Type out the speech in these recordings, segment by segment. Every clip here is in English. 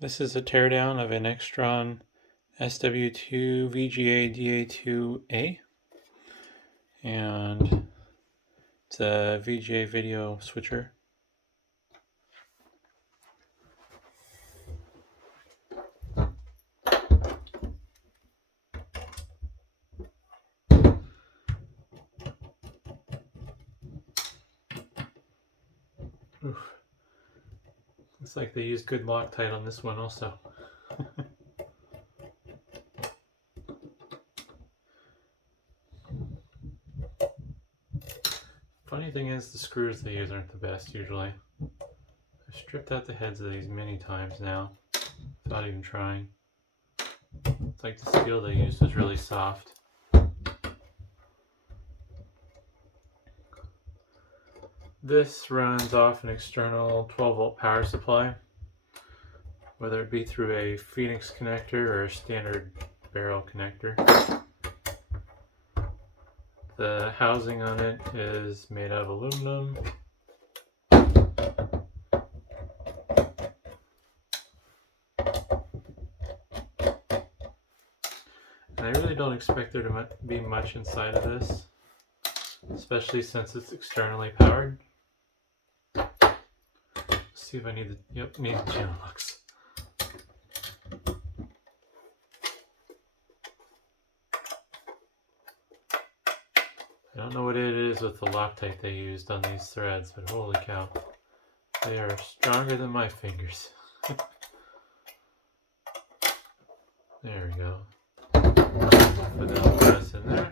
This is a teardown of an Extron SW2 VGA DA2A, and it's a VGA video switcher. Oof. Looks like they used good Loctite on this one also. Funny thing is, the screws they use aren't the best usually. I've stripped out the heads of these many times now, without even trying. It's like the steel they used was really soft. This runs off an external 12-volt power supply, whether it be through a Phoenix connector or a standard barrel connector. The housing on it is made out of aluminum. And I really don't expect there to be much inside of this, especially since it's externally powered. Let's see if I need the, need the channel locks. I don't know what it is with the Loctite they used on these threads, but holy cow, they are stronger than my fingers. There we go. Put that press in there.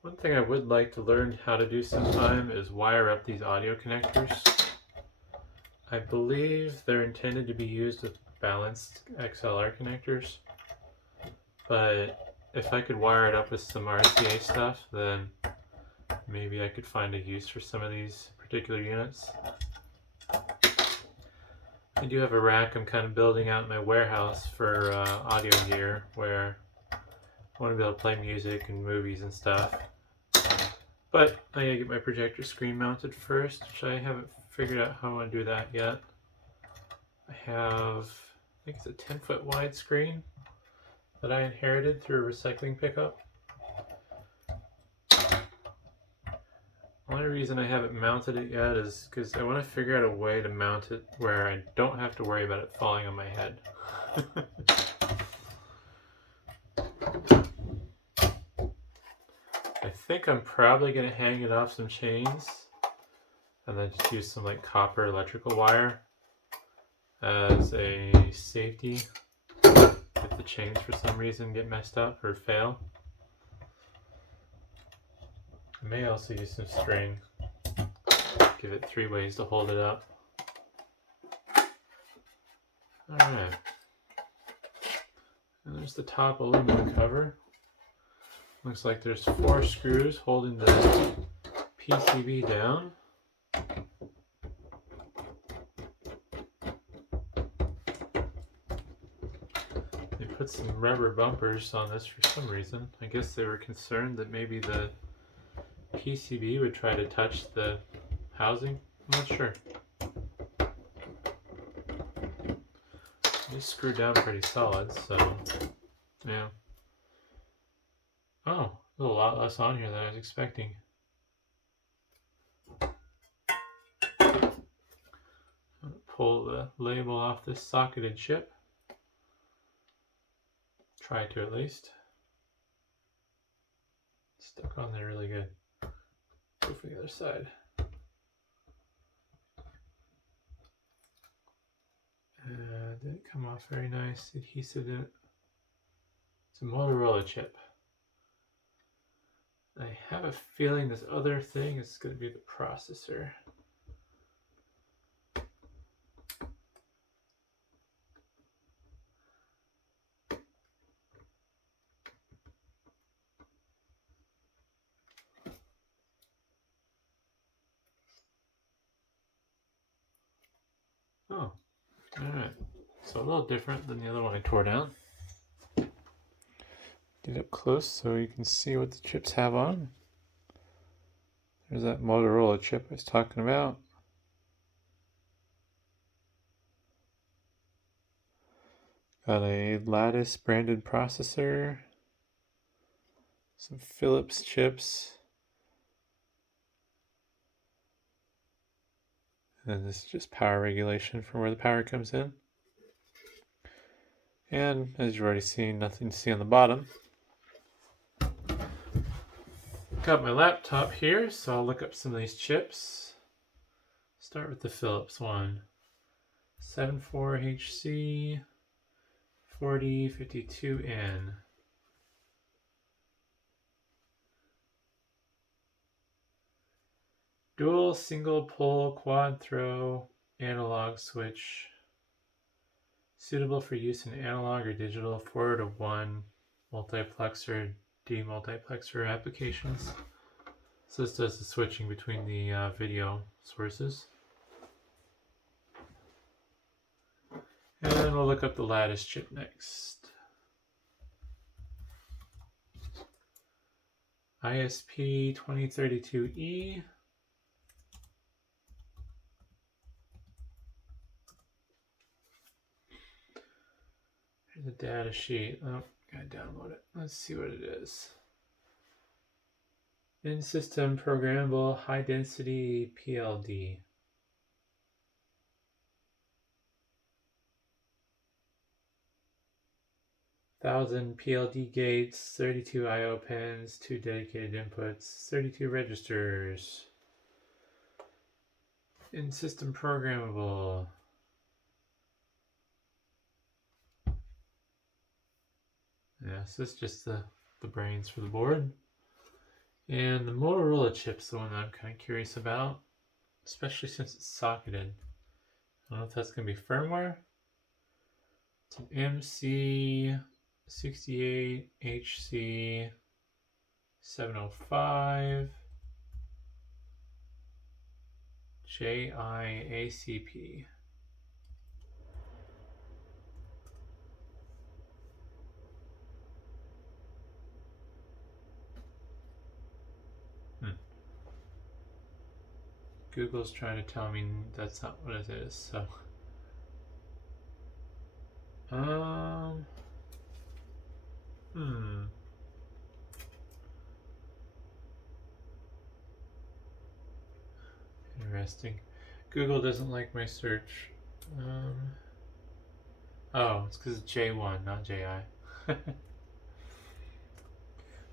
One thing I would like to learn how to do sometime is wire up these audio connectors. I believe they're intended to be used with balanced XLR connectors, but if I could wire it up with some RCA stuff, then maybe I could find a use for some of these particular units. I do have a rack I'm kind of building out in my warehouse for audio gear, where I want to be able to play music and movies and stuff. But I gotta get my projector screen mounted first, which I haven't figured out how I want to do that yet. I have, I think it's a 10-foot wide screen that I inherited through a recycling pickup. The only reason I haven't mounted it yet is because I want to figure out a way to mount it where I don't have to worry about it falling on my head. I think I'm probably going to hang it off some chains and then just use some like copper electrical wire as a safety if the chains for some reason get messed up or fail. I may also use some string, give it 3 ways to hold it up. Alright, and there's the top aluminum cover. Looks like there's 4 screws holding the PCB down. They put some rubber bumpers on this for some reason. I guess they were concerned that maybe the PCB would try to touch the housing. I'm not sure. These screw down pretty solid, so yeah. Oh, there's a lot less on here than I was expecting. I'm gonna pull the label off this socketed chip. Try to at least. Stuck on there really good. Go for the other side. Didn't come off very nice. Adhesive in it. It's a Motorola chip. I have a feeling this other thing is going to be the processor. Oh, alright. So a little different than the other one I tore down. Get up close so you can see what the chips have on. There's that Motorola chip I was talking about. Got a Lattice branded processor. Some Philips chips. And this is just power regulation for where the power comes in. And as you've already seen, nothing to see on the bottom. Got my laptop here, so I'll look up some of these chips. Start with the Philips one. 74HC 4052N. Dual single pole quad throw analog switch. Suitable for use in analog or digital 4-to-1 multiplexer, demultiplexer applications. So this does the switching between the video sources. And then we'll look up the Lattice chip next. ISP 2032E. Here's the data sheet. Oh, gotta download it. Let's see what it is. In-system programmable high-density PLD. Thousand PLD gates, 32 I/O pins, 2 dedicated inputs, 32 registers. In-system programmable. Yeah, so it's just the brains for the board. And the Motorola chip's the one that I'm kind of curious about, especially since it's socketed. I don't know if that's going to be firmware. It's an MC68HC 705 JIACP. Google's trying to tell me that's not what it is, so. Interesting. Google doesn't like my search. Oh, it's because it's J1, not JI.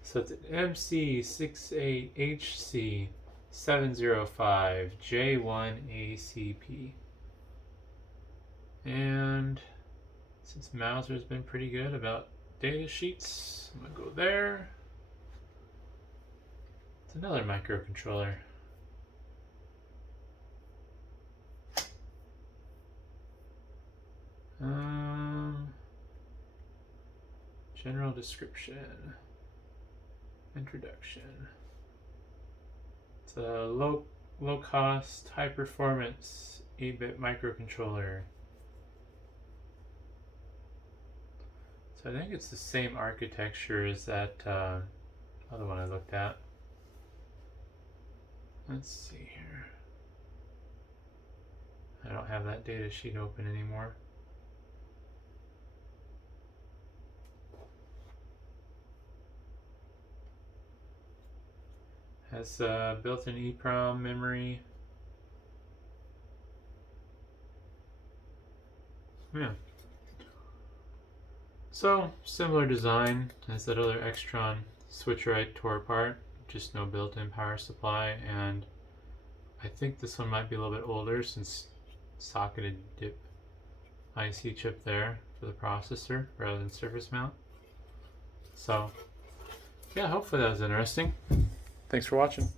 So it's an MC68HC 705 J1ACP. And since Mauser's been pretty good about data sheets, I'm gonna go there. It's another microcontroller. General description. Introduction. It's a low cost, high performance 8-bit microcontroller. So I think it's the same architecture as that other one I looked at. Let's see here. I don't have that data sheet open anymore. Has built-in EEPROM memory. Yeah. So, similar design as that other Extron switcher I tore apart, just no built-in power supply, and I think this one might be a little bit older since socketed dip IC chip there for the processor rather than surface mount. So, yeah, hopefully that was interesting. Thanks for watching.